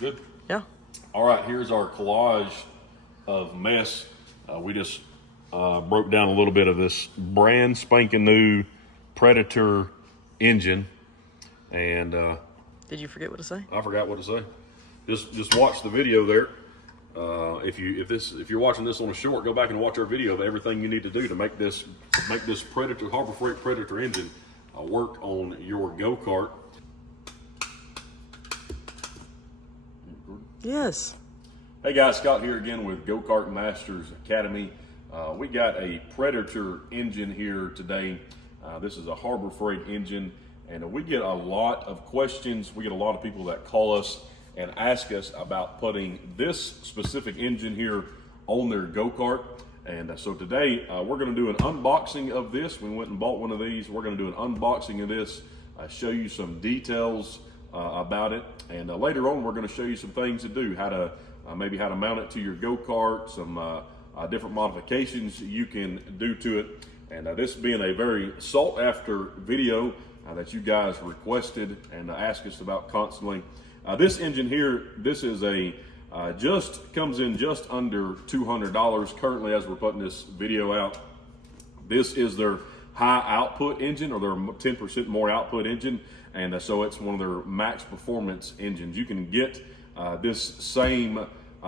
Good? Yeah. All right, here's our collage of mess. We just broke down a little bit of this brand spanking new Predator engine. And Did you forget what to say? I forgot what to say. Just watch the video there. If you're watching this on a short, go back and watch our video of everything you need to do to make this Predator Harbor Freight Predator engine work on your go-kart. Yes. Hey guys, Scott here again with GoKartMasters Academy. We got a Predator engine here today. This is a Harbor Freight engine, and we get a lot of questions. We get a lot of people that call us and ask us about putting this specific engine here on their go-kart. And so today we're going to do an unboxing of this. We went and bought one of these. We're going to do an unboxing of this, show you some details about it, and later on we're going to show you some things to do, how to maybe how to mount it to your go-kart, some different modifications you can do to it. And this being a very sought after video that you guys requested and asked us about constantly. This engine here, this is a just comes in just under $200 currently as we're putting this video out. This is their high output engine, or their 10% more output engine, and so it's one of their max performance engines. You can get this same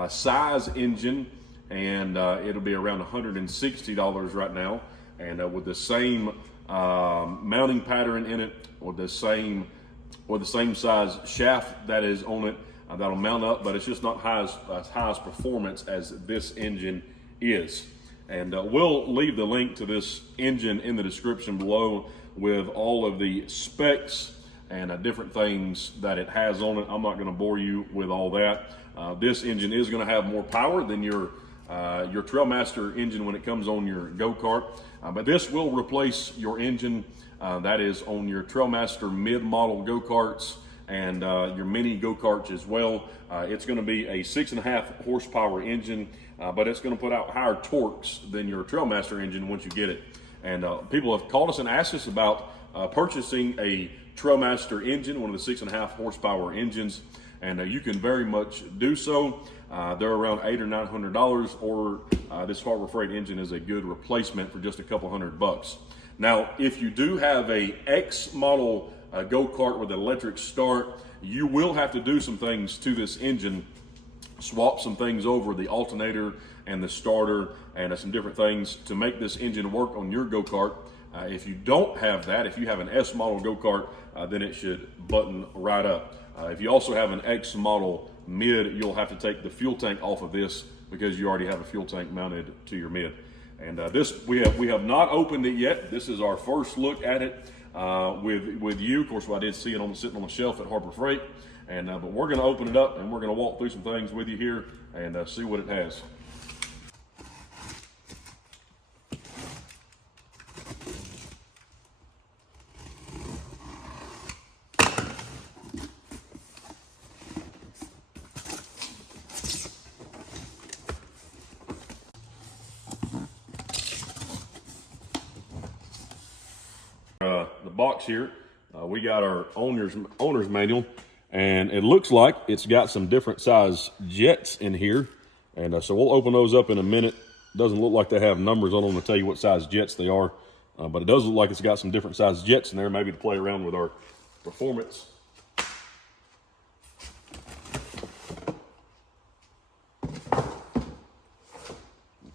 size engine, and it'll be around $160 right now, and with the same mounting pattern in it, with the same size shaft that is on it, that'll mount up, but it's just not as high as performance as this engine is. And we'll leave the link to this engine in the description below with all of the specs and different things that it has on it. I'm not going to bore you with all that. This engine is going to have more power than your Trailmaster engine when it comes on your go-kart, but this will replace your engine that is on your Trailmaster mid-model go-karts and your mini go-karts as well. It's going to be a 6.5 horsepower engine, but it's going to put out higher torques than your Trailmaster engine once you get it. And people have called us and asked us about purchasing a Trailmaster engine, one of the 6.5 horsepower engines, and you can very much do so. They're around $800 or $900, or this Harbor Freight engine is a good replacement for just a couple $100. Now, if you do have a X model go-kart with an electric start, you will have to do some things to this engine, swap some things over, the alternator and the starter, and some different things to make this engine work on your go-kart. If you don't have that, if you have an S model go-kart, then it should button right up. If you also have an X model mid, you'll have to take the fuel tank off of this because you already have a fuel tank mounted to your mid. And this we have not opened it yet. This is our first look at it with you. Of course, I did see it sitting on the shelf at Harbor Freight, and but we're going to open it up and we're going to walk through some things with you here and see what it has. The box here, we got our owner's manual, and it looks like it's got some different size jets in here, and so we'll open those up in a minute. Doesn't look like they have numbers on them to tell you what size jets they are, but it does look like it's got some different size jets in there, maybe to play around with our performance.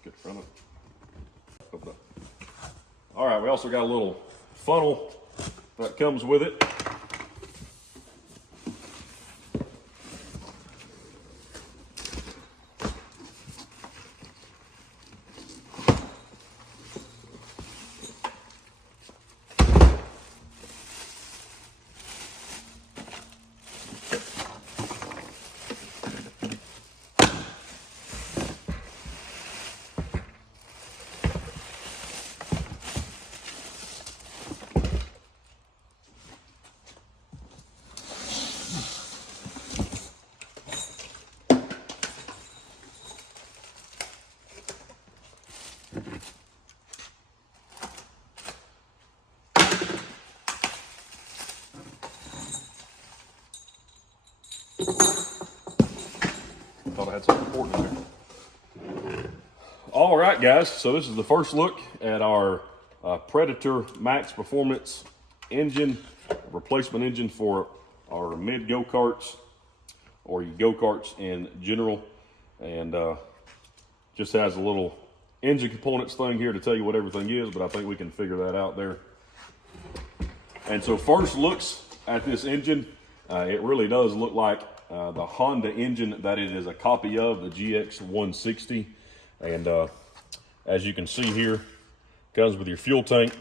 Get in front of it. Open up. All right, we also got a little funnel that comes with it. Thought I had something important in there. All right, guys. So this is the first look at our Predator Max Performance engine, replacement engine for our mid go-karts or your go-karts in general. And just has a little engine components thing here to tell you what everything is, but I think we can figure that out there. And so first looks at this engine, it really does look like the Honda engine that it is a copy of, the GX160. And as you can see here, comes with your fuel tank.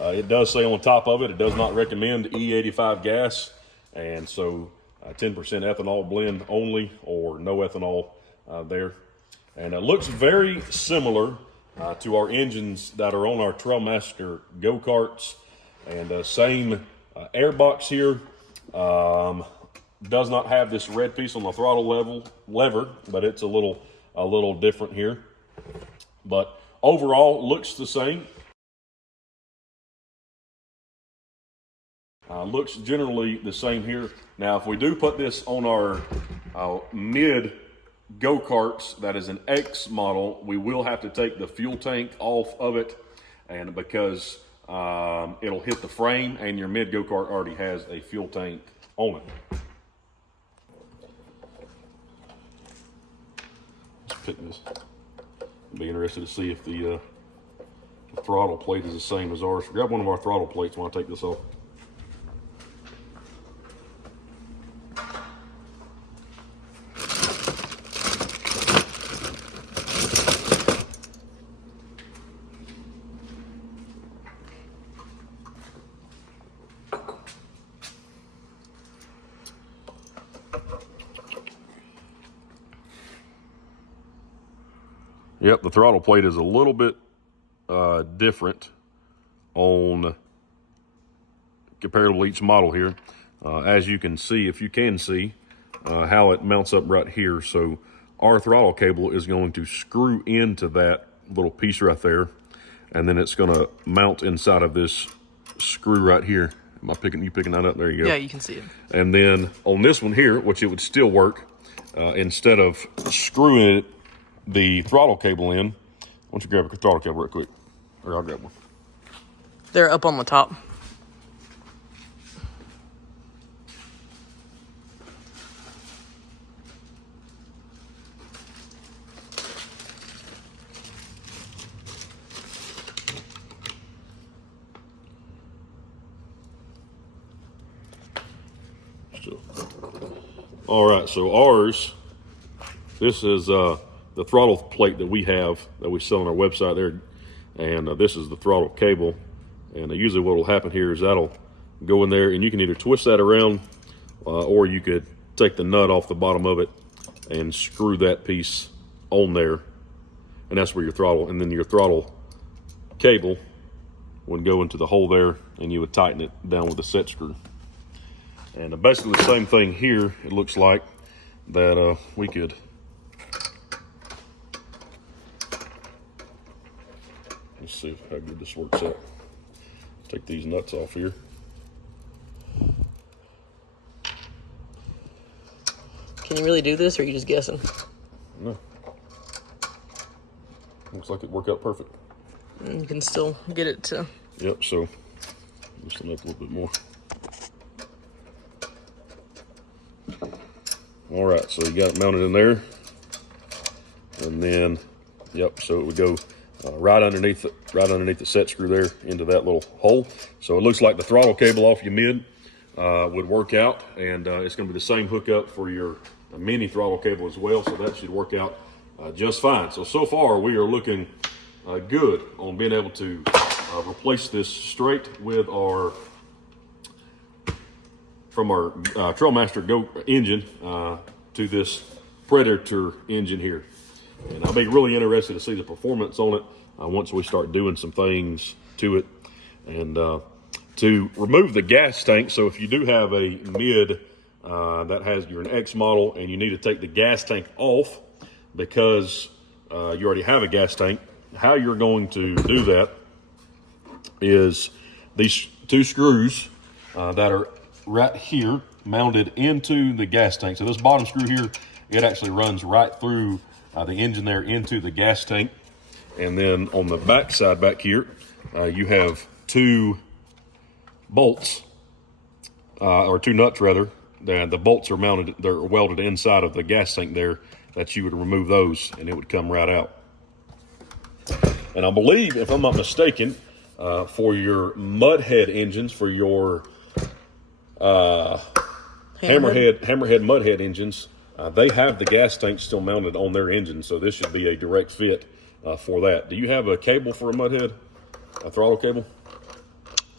It does say on top of it, it does not recommend E85 gas. And so 10% ethanol blend only, or no ethanol there. And it looks very similar to our engines that are on our Trailmaster go-karts. And same airbox here. Does not have this red piece on the throttle lever, but it's a little different here. But overall, looks the same. Looks generally the same here. Now, if we do put this on our mid go-karts, that is an X model, we will have to take the fuel tank off of it, and because it'll hit the frame, and your mid go-kart already has a fuel tank on it. Let's pick this. I'll be interested to see if the throttle plate is the same as ours. Grab one of our throttle plates when I take this off. Yep, the throttle plate is a little bit different on comparable each model here. As you can see, if you can see how it mounts up right here. So our throttle cable is going to screw into that little piece right there, and then it's going to mount inside of this screw right here. Am I you picking that up? There you go. Yeah, you can see it. And then on this one here, which it would still work, instead of screwing the throttle cable in, why don't you grab a throttle cable real quick, or I'll grab one. They're up on the top. All right, so ours, this is the throttle plate that we have, that we sell on our website there, and this is the throttle cable. And usually what will happen here is that'll go in there, and you can either twist that around or you could take the nut off the bottom of it and screw that piece on there, and that's where your throttle, and then your throttle cable would go into the hole there, and you would tighten it down with a set screw. And basically the same thing here. It looks like that we could let's see how good this works out. Take these nuts off here. Can you really do this, or are you just guessing? No. Looks like it worked out perfect. And you can still get it to... Yep, so just enough a little bit more. All right, so you got it mounted in there. And then, yep, so it would go right underneath the set screw there into that little hole. So it looks like the throttle cable off your mid would work out, and it's going to be the same hookup for your mini throttle cable as well. So that should work out just fine. So far we are looking good on being able to replace this straight with our from our Trailmaster Go engine to this Predator engine here. And I'll be really interested to see the performance on it once we start doing some things to it. And to remove the gas tank, so if you do have a mid that has, you're an X model and you need to take the gas tank off because you already have a gas tank, how you're going to do that is these two screws that are right here mounted into the gas tank. So this bottom screw here it actually runs right through the engine there into the gas tank. And then on the back side back here, you have two bolts, or two nuts rather. The bolts are mounted, they're welded inside of the gas tank there, that you would remove those and it would come right out. And I believe, if I'm not mistaken, for your mud head engines, for your hammerhead mud head engines, they have the gas tank still mounted on their engine, so this should be a direct fit for that. Do you have a cable for a mud head, a throttle cable?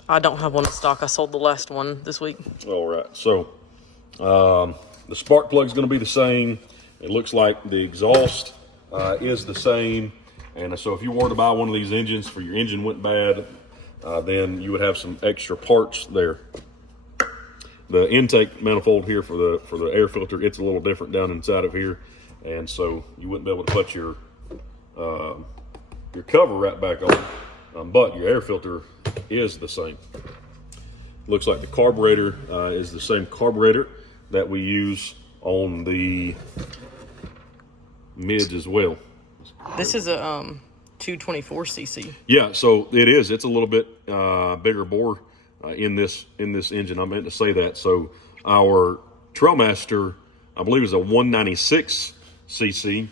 I don't have one in stock. I sold the last one this week. All right, so the spark plug is going to be the same. It looks like the exhaust is the same. And so if you were to buy one of these engines for your engine went bad, then you would have some extra parts there. The intake manifold here for the air filter, it's a little different down inside of here. And so you wouldn't be able to put your cover right back on, but your air filter is the same. Looks like the carburetor is the same carburetor that we use on the mids as well. This is a 224cc. Yeah, so it is. It's a little bit bigger bore in this engine. I meant to say that. So our Trailmaster, I believe, is a 196cc,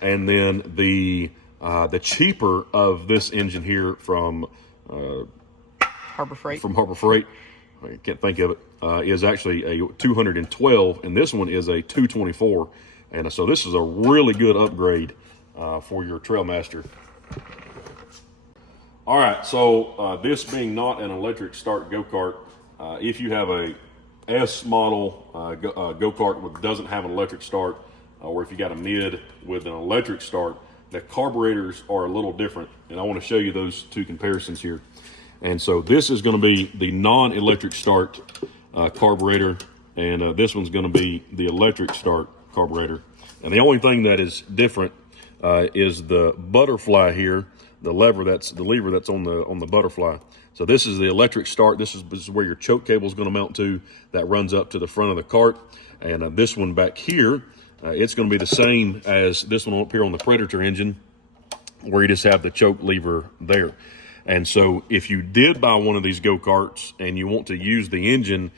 and then the cheaper of this engine here from Harbor Freight. I can't think of it, is actually a 212, and this one is a 224. And so this is a really good upgrade for your Trailmaster. All right, so this being not an electric start go-kart, if you have a S model go-kart that doesn't have an electric start, or if you got a mid with an electric start, the carburetors are a little different. And I want to show you those two comparisons here. And so this is going to be the non-electric start carburetor, and this one's going to be the electric start carburetor. And the only thing that is different is the butterfly here, the lever that's on the butterfly. So this is the electric start. This is where your choke cable is going to mount to, that runs up to the front of the cart. And this one back here, it's going to be the same as this one up here on the Predator engine, where you just have the choke lever there. And so if you did buy one of these go-karts and you want to use the engine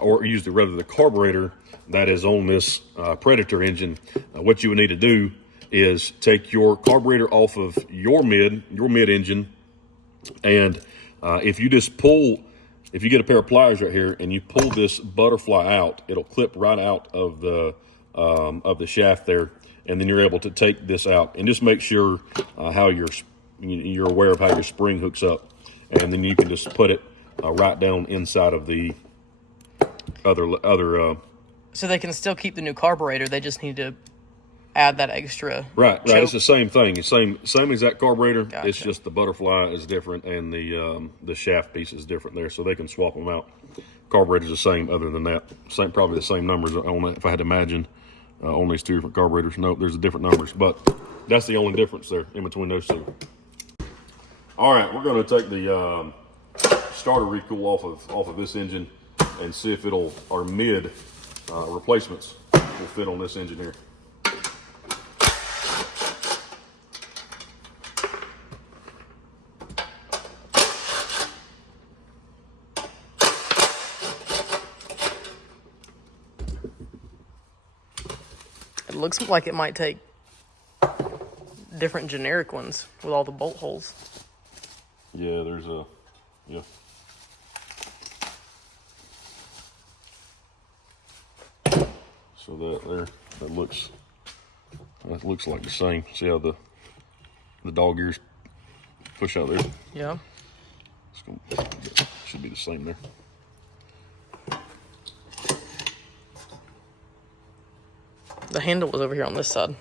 or use the carburetor that is on this Predator engine, what you would need to do is take your carburetor off of your mid engine, and if you get a pair of pliers right here and you pull this butterfly out, it'll clip right out of the shaft there, and then you're able to take this out and just make sure how you're aware of how your spring hooks up, and then you can just put it right down inside of the other. So they can still keep the new carburetor. They just need to add that extra. Right. choke. It's the same thing. It's same exact carburetor. Gotcha. It's just the butterfly is different and the shaft piece is different there, so they can swap them out. Carburetor's the same. Other than that, probably the same numbers on that, if I had to imagine. On these two different carburetors. Nope, there's different numbers, but that's the only difference there in between those two. All right, we're going to take the starter recoil off of this engine and see if our mid replacements will fit on this engine here. It looks like it might take different generic ones with all the bolt holes. Yeah, yeah. So that looks like the same. See how the dog ears push out there? Yeah. Should be the same there. The handle was over here on this side.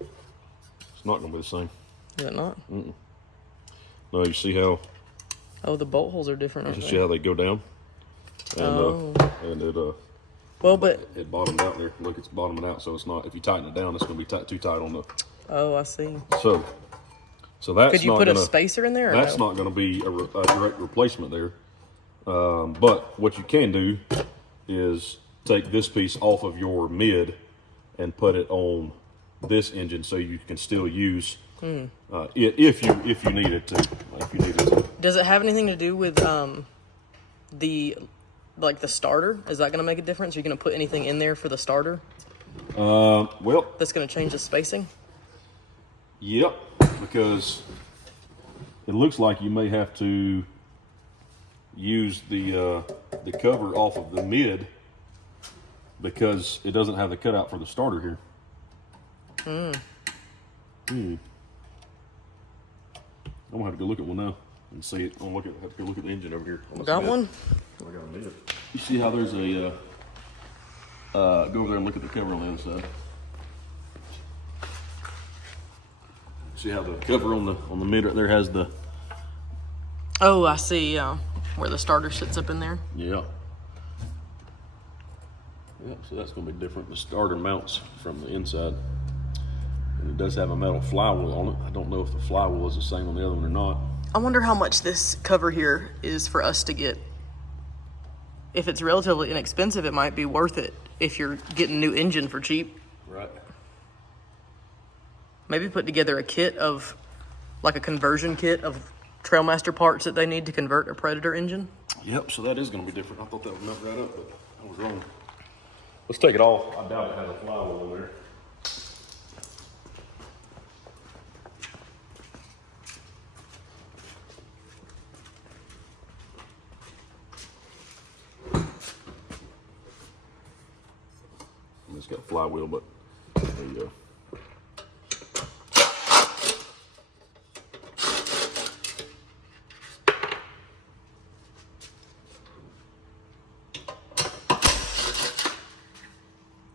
It's not going to be the same. Is it not? Mm-mm. No, you see how? Oh, the bolt holes are different, aren't You they? see how they go down? And, and it bottomed out there. Look, it's bottoming out, so it's not. If you tighten it down, it's going to be too tight on the. Oh, I see. So that's Could you put a spacer in there? Or that's not going to be a direct replacement there. But what you can do is take this piece off of your mid and put it on this engine so you can still use it if you needed to. Does it have anything to do with the starter? Is that going to make a difference? Are you going to put anything in there for the starter? Well, that's going to change the spacing? Yep, because it looks like you may have to use the cover off of the mid because it doesn't have the cutout for the starter here. I'm gonna have to go look at one now and see it. Have to go look at the engine over here. Got one? I got a mid. You see how there's a go over there and look at the cover on the other side. See how the cover on the mid right there has the... Oh, I see. Where the starter sits up in there. Yeah. Yep, so that's going to be different. The starter mounts from the inside. And it does have a metal flywheel on it. I don't know if the flywheel is the same on the other one or not. I wonder how much this cover here is for us to get. If it's relatively inexpensive, it might be worth it if you're getting a new engine for cheap. Right. Maybe put together a kit of, like a conversion kit of Trailmaster parts that they need to convert a Predator engine. Yep, so that is going to be different. I thought that would melt right up, but I was wrong. Let's take it off. I doubt it has a flywheel on there. It's got a flywheel, but there you go.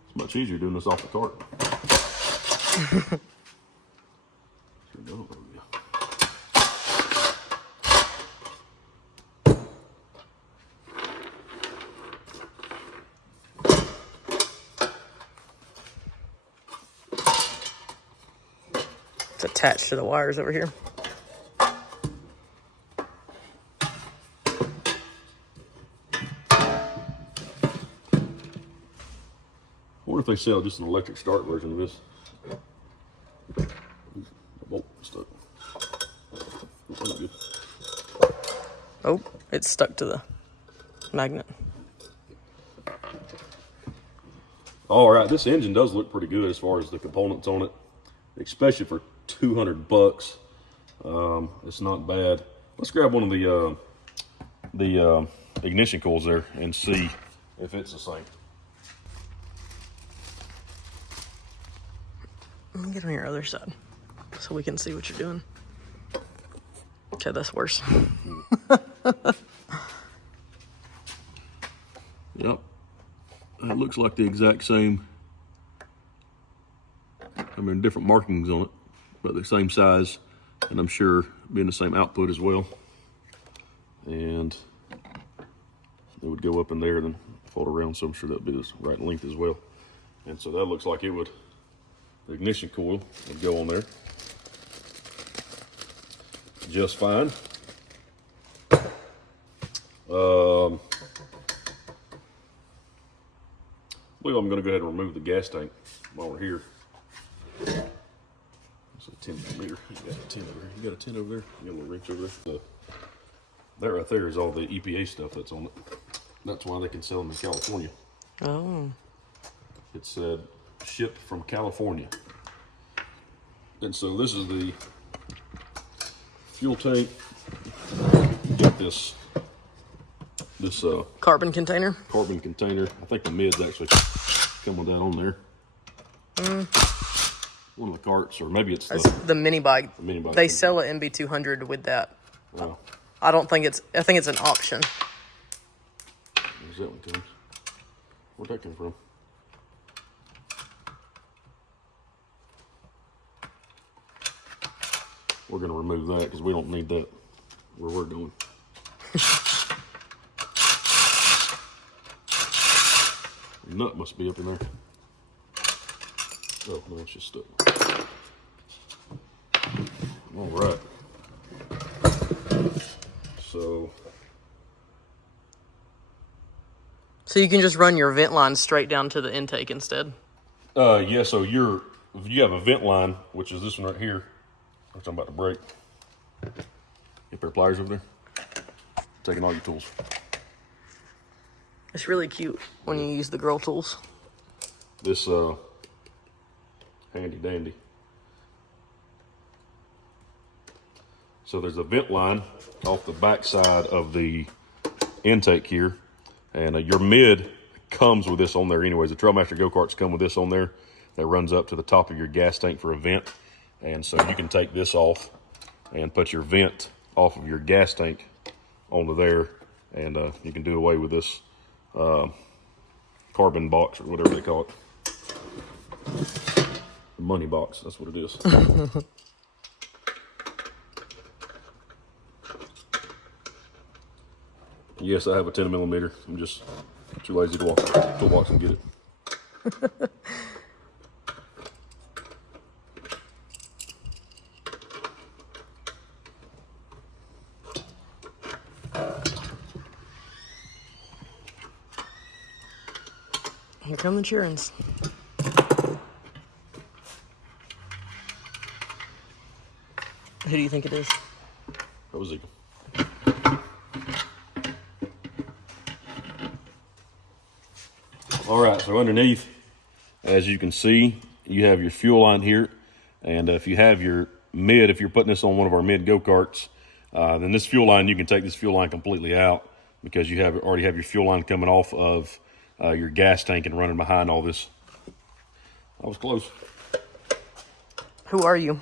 It's much easier doing this off the cart. It's attached to the wires over here. I wonder if they sell just an electric start version of this. The bolt stuck. That's good. Oh, it's stuck to the magnet. All right, this engine does look pretty good as far as the components on it, especially for $200. It's not bad. Let's grab one of the ignition coils there and see if it's the same. Let me get on your other side so we can see what you're doing. Okay, that's worse. Yep, that looks like the exact same. I mean, different markings on it, but the same size, and I'm sure being the same output as well. And it would go up in there, then fold around, so I'm sure that would be the right length as well. And so that looks like it would, the ignition coil would go on there just fine. I believe I'm going to go ahead and remove the gas tank while we're here. It's a 10 millimeter. You got a 10 over here. You got a 10 over there. You got a little wrench over there. That right there is all the EPA stuff that's on it. That's why they can sell them in California. Oh. It said shipped from California. And so this is the fuel tank. You got this Carbon container. carbon container. I think the mid's actually come with that on there. One of the carts, or maybe it's the mini bike. the mini bike. They sell an MB200 with that. Wow. I think it's an option. Where's that one comes? Where'd that come from? We're going to remove that because we don't need that where we're going. The nut must be up in there. Oh, no, it's just stuck. All right. So So you can just run your vent line straight down to the intake instead. Yeah, so you have a vent line, which is this one right here, which I'm about to break. Get pair of pliers over there. Taking all your tools. It's really cute when you use the girl tools. This handy dandy. So there's a vent line off the back side of the intake here, and your mid comes with this on there anyways. The Trailmaster go-karts come with this on there that runs up to the top of your gas tank for a vent, and so you can take this off and put your vent off of your gas tank onto there, and you can do away with this carbon box or whatever they call it. Money box, that's what it is. Yes, I have a 10mm. I'm just too lazy to walk to the toolbox and get it. Here come the cheerings. Who do you think it is? That was Zeke. All right, so underneath, as you can see, you have your fuel line here. And if you have your mid, if you're putting this on one of our mid go-karts, then this fuel line, you can take this fuel line completely out because you already have your fuel line coming off of your gas tank and running behind all this. I was close. Who are you?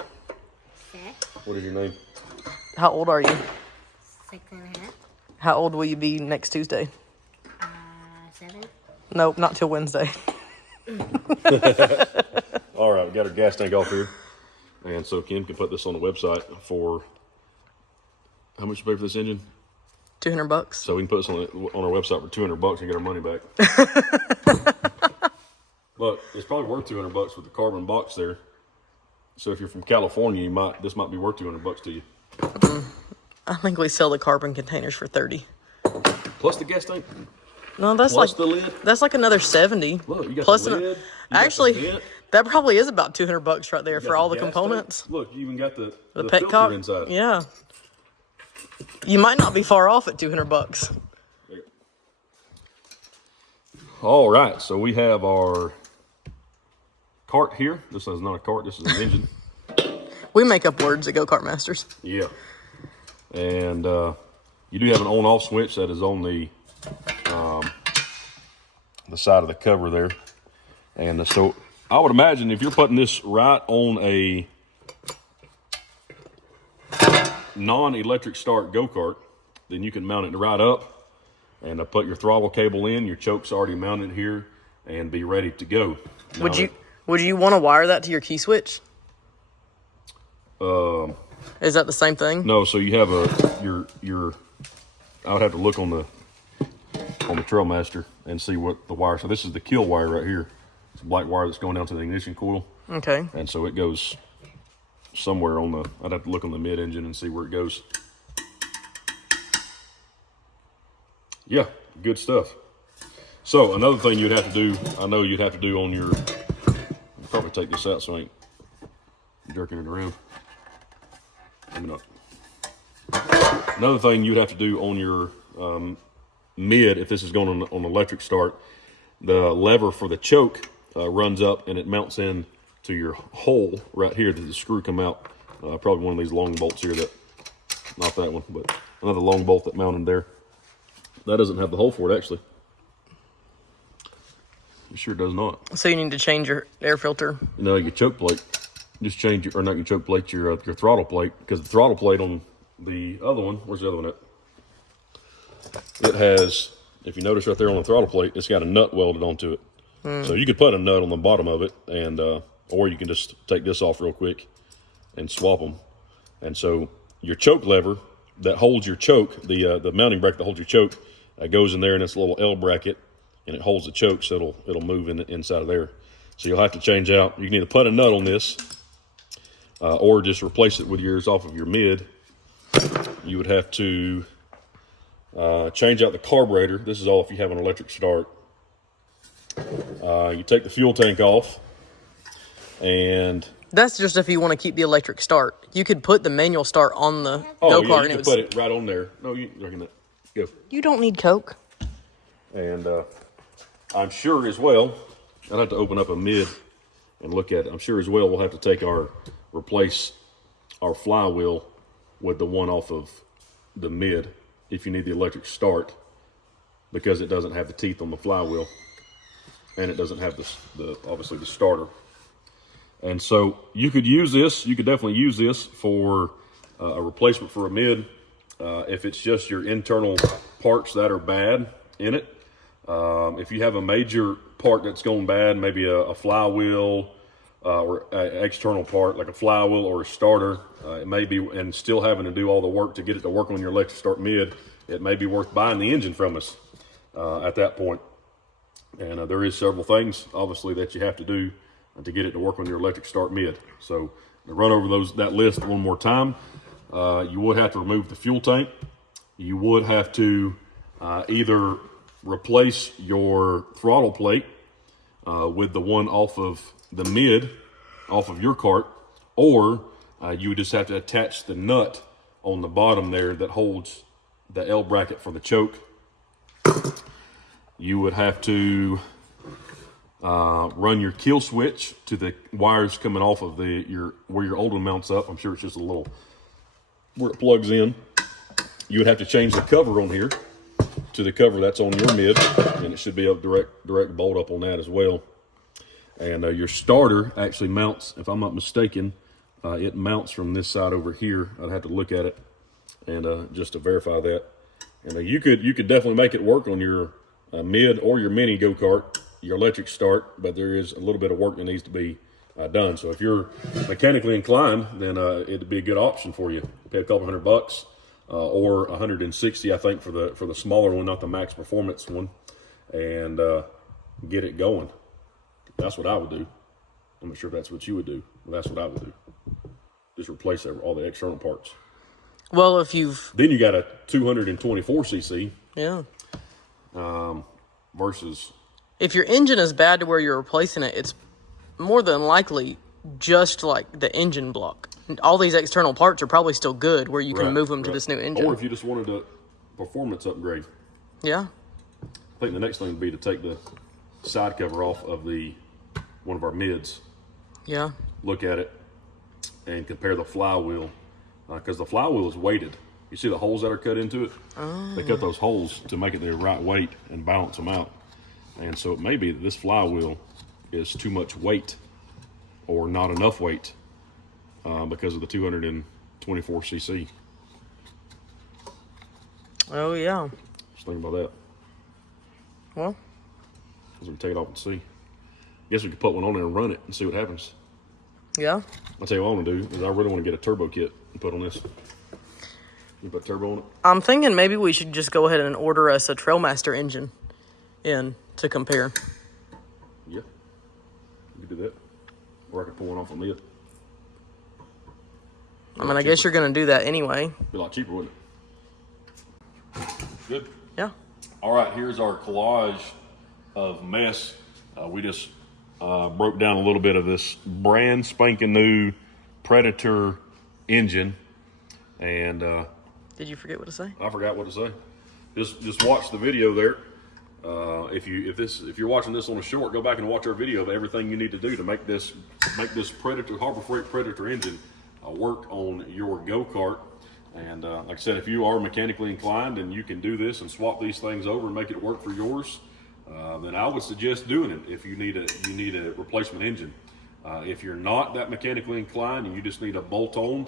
What is your name? How old are you? 6.5. How old will you be next Tuesday? 7. Nope, not till Wednesday. All right, we got our gas tank off here. And so Kim can put this on the website for, how much you pay for this engine? $200. So we can put this on our website for $200 and get our money back. But it's probably worth $200 with the carbon box there. So if you're from California, this might be worth $200 to you. I think we sell the carbon containers for $30. Plus the gas tank. No, that's Plus like the lid. that's like another $70. Look, you got Plus the lid. You actually, got the vent, that probably is about $200 right there you got for all the gas components. tank. Look, you even got the The filter inside. Yeah. You might not be far off at $200. All right, so we have our cart here. This is not a cart, this is an engine. We make up words at GoKartMasters. Yeah. And you do have an on-off switch that is on the side of the cover there. And so I would imagine if you're putting this right on a non-electric start go-kart, then you can mount it right up and put your throttle cable in. Your choke's already mounted here and be ready to go. Would you want to wire that to your key switch? Is that the same thing? No, so you have your I would have to look on the Trailmaster and see what the wire. So this is the kill wire right here. It's a black wire that's going down to the ignition coil. Okay. And so it goes somewhere on the, I'd have to look on the mid-engine and see where it goes. Yeah, good stuff. So another thing you'd have to do, I know you'd have to do on your, I'll probably take this out so I ain't jerking it around. Maybe not. Another thing you'd have to do on your mid, if this is going on electric start, the lever for the choke runs up and it mounts in to your hole right here that the screw come out. Probably one of these long bolts here that, not that one, but another long bolt that mounted there. That doesn't have the hole for it actually. It sure does not. So you need to change your air filter. No, your choke plate. Just change your, or not your choke plate, your throttle plate, because the throttle plate on the other one, where's the other one at? It has, if you notice right there on the throttle plate, it's got a nut welded onto it. So you could put a nut on the bottom of it, and or you can just take this off real quick and swap them. And so your choke lever that holds your choke, the mounting bracket that holds your choke, goes in there in this little L bracket, and it holds the choke, so it'll move inside of there. So you'll have to change out. You can either put a nut on this, or just replace it with yours off of your mid. You would have to change out the carburetor. This is all if you have an electric start. You take the fuel tank off, and That's just if you want to keep the electric start. You could put the manual start on the oh go-kart. yeah, you and can it put it right on there. No, you reckon that? Go. You don't need Coke. And I'm sure as well, I'd have to open up a mid and look at it. I'm sure as well we'll have to replace our flywheel with the one off of the mid if you need the electric start, because it doesn't have the teeth on the flywheel and it doesn't have the obviously the starter. And so you could use this, you could definitely use this for a replacement for a mid if it's just your internal parts that are bad in it. If you have a major part that's going bad, maybe a flywheel or an external part like a flywheel or a starter, it may be, and still having to do all the work to get it to work on your electric start mid, it may be worth buying the engine from us at that point. And there is several things obviously that you have to do to get it to work on your electric start mid. So to run over that list one more time, you would have to remove the fuel tank. You would have to either replace your throttle plate with the one off of the mid, off of your cart, or you would just have to attach the nut on the bottom there that holds the L bracket for the choke. You would have to run your kill switch to the wires coming off of where your old one mounts up. I'm sure it's just a little where it plugs in. You would have to change the cover on here to the cover that's on your mid, and it should be a direct bolt up on that as well. And your starter actually mounts, if I'm not mistaken, it mounts from this side over here. I'd have to look at it and just to verify that. And you could definitely make it work on your mid or your mini go-kart, your electric start, but there is a little bit of work that needs to be done. So if you're mechanically inclined, then it'd be a good option for you. Pay a couple $100 or 160, I think, for the smaller one, not the max performance one, and get it going. That's what I would do. I'm not sure if that's what you would do, but that's what I would do. Just replace all the external parts. Well, then you got a 224cc. Yeah. Versus. If your engine is bad to where you're replacing it, it's more than likely just like the engine block. All these external parts are probably still good where you can move them to this new engine. Or if you just wanted a performance upgrade. Yeah. I think the next thing would be to take the side cover off of one of our mids. Yeah. Look at it and compare the flywheel, because the flywheel is weighted. You see the holes that are cut into it? They cut those holes to make it the right weight and balance them out. And so it may be that this flywheel is too much weight or not enough weight because of the 224cc. Oh, yeah. Just think about that. Well, we can take it off and see. Guess we could put one on there and run it and see what happens. yeah. I'll tell you what I want to do is I really want to get a turbo kit and put on this. You put turbo on it? I'm thinking maybe we should just go ahead and order us a Trailmaster engine in to compare. Yeah. You could do that. Or I could pull one off on it. I mean, I guess you're going to do that anyway. Be a lot cheaper, wouldn't it? Good. Yeah. All right, here's our collage of mess. We just broke down a little bit of this brand spanking new Predator engine. And Did you forget what to say? I forgot what to say. Just watch the video there. If you're watching this on a short, go back and watch our video of everything you need to do to make this Predator Harbor Freight Predator engine work on your go-kart. And like I said, if you are mechanically inclined and you can do this and swap these things over and make it work for yours, then I would suggest doing it if you need a replacement engine. If you're not that mechanically inclined and you just need a bolt-on,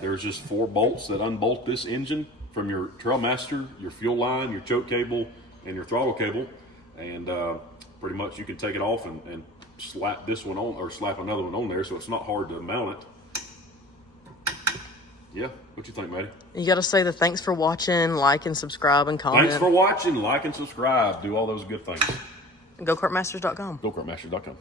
there's just 4 bolts that unbolt this engine from your Trailmaster, your fuel line, your choke cable, and your throttle cable. And pretty much you can take it off and slap this one on, or slap another one on there, so it's not hard to mount it. Yeah, what you think, Maddie? You got to say the thanks for watching, like and subscribe and comment. Thanks for watching, like and subscribe, do all those good things. GoKartMasters.com. GoKartMasters.com.